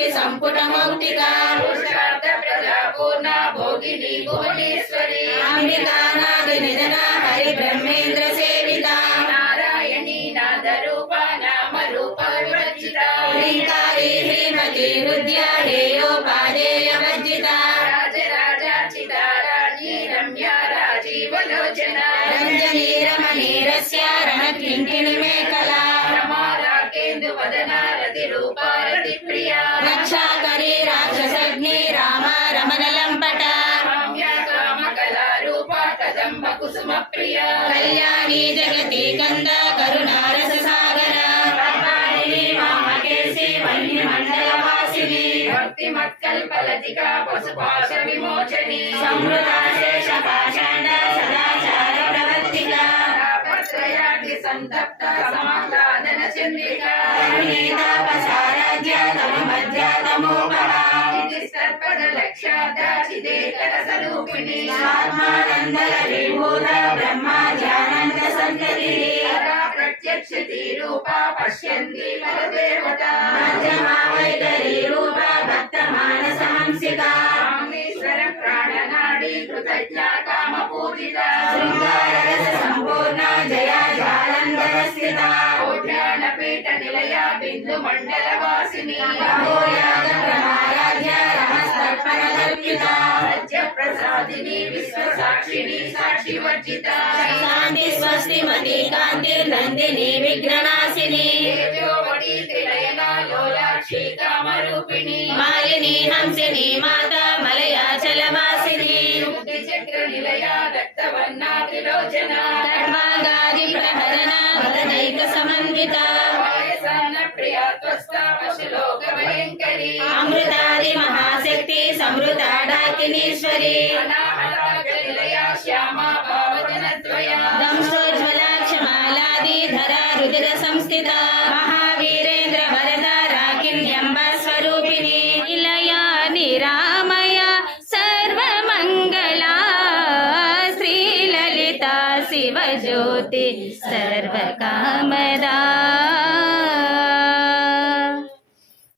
शक्ति संपुट मौक्तिका पुरुषार्थ प्रजा पूर्ण भोगिनी भुवनेश्वरी अंबिका नाद निधना हरि ब्रह्मेंद्र सेविता नारायणी नाद रूपा नाम रूप विवर्जिता ह्रींकारी ह्रीमती हृदया हेयोपादेय वर्जिता राजराजाचिता राजी रम्या राजीवलोचना रंजनी रमणीरस्य रणकिङ्किणी मेखला रमाराकेन्दुवदना रतिरूपा रतिप्रिया रक्षाकरी राक्षसग्नि रामा रमणलम्पटा काम्या कामकला रूपा कदम्ब कुसुम प्रिया कल्याणी जगति कंद करुणारस सागरा कपालिनी वामकेशी वह्निमण्डलवासिनी भक्तिमत्कल्पलतिका पशुपाश विमोचनी समृता शेषपाषाण्ड सदाचार प्रवर्तिका तापत्रयाग्नि संतप्ता समाह्लादन चन्द्रिका करुणीतापसाराध्य तममध्या तमोपहा सर्पद लक्ष्यार्थ चिदेकर स्वरूपिणी आत्मानंदल विभूत ब्रह्मा ध्यानंद संततिः प्रत्यक्षति रूपा पश्यन्ति परदेवता मध्यमा वैखरी रूपा भक्त मानस हंसिका कामेश्वर प्राणनाडी कृतज्ञा काम पूजिता शृंगार रस संपूर्ण जया जालंधर स्थिता कोट्यान पीठ निलया बिंदु मंडल वासिनी याग प्रमाराध्य रहस्तर्पण कल्पिता सत्य प्रसादिनी विश्व साक्षिणी साक्षी वर्जिता शांति स्वस्ति मति कांति नंदिनी विघ्ननाशिनी तेजोवती त्रिनयना लोलाक्षी कामरूपिणी मालिनी हंसिनी माता मलयाचल वासिनी मुक्ति चक्र निलया रक्तवर्णा त्रिलोचना खड्वांगादि प्रहरण वदनैक समन्विता वायसान प्रिया त्वस्ता पशुलोक भयंकरी अमृतादि महाशक्ति समृता डाकिनीश्वरी अनाहता निलया श्यामा पावनद्वया दंशोज्ज्वला क्षमालादि धरा रुद्र संस्थिता महावीरेन्द्र वरदा राकिन्यंब स्वरूपिणी निलया निरामय सर्वमंगला श्रीललिता शिवज्योति सर्वकामदा।